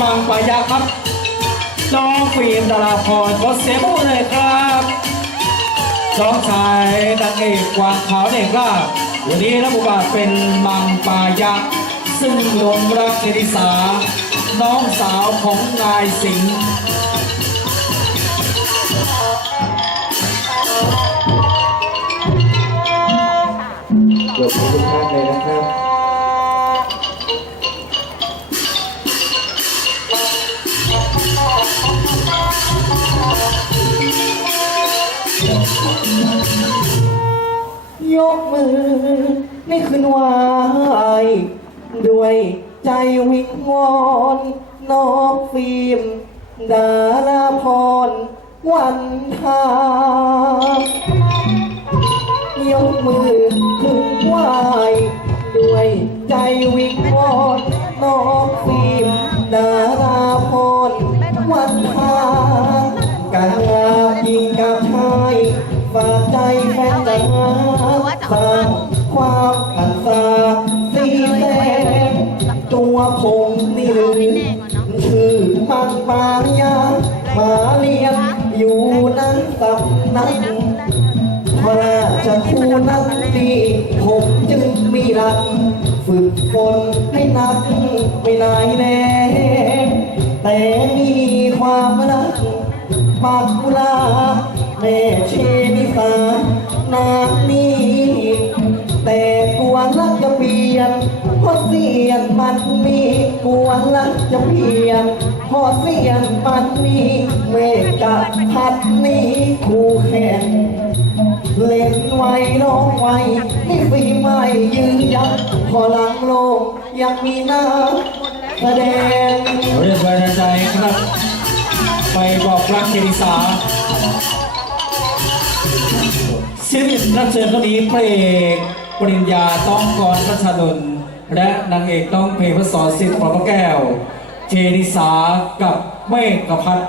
มังปายาครับ น้องฟิล์มดาราพรขอเสียบุเลยครับน้องชายนางเอกกวางขาวเด็กล่าวันนี้รับบทบาเป็นมังปายาซึ่งหลงรักเจริสา น้องสาวของนายสิงห์ ยกมือในคืนวายด้วยใจวิงวอนน้องฟิล์มดาราพร วันทายกมือถึงไหวด้วยใจวิงวอนน้องฟิล์มดาราพร วันทากายิงกับชายฝากใจแฟนจ๋า สร้างความอันตราสีแสงตัวผมนี่หรือชื่อปังปางยามาเรียนอยู่นั้นสำนักพระราชครูนักดีผมจึงมีหลัก ฝึกฝนให้นักไม่นายแน่แต่มีความรักปากกุลาแม่เชนิสานา จะเปลี่ยนเพราะเสียนมันมีกลัวรักจะเปลี่ยนเพราะเสียนมันมีเมฆจะพัดนี้คู่แข่งเล่นไว้ร้องไว้ให้ฟรีไม่ยืนยันพอหลังโลกอยากมีหน้าแสดงเรียนไว้ในใจครับ ไปบอกรักเจริสาศิลปินรับเชิญคนนี้พระเอก ปริญญาต้องกรพัชดลและนางเอกต้องเพลงพระสอนสิทธิ์ปอพรแก้ว เจนิสากับเมฆกพัฒน์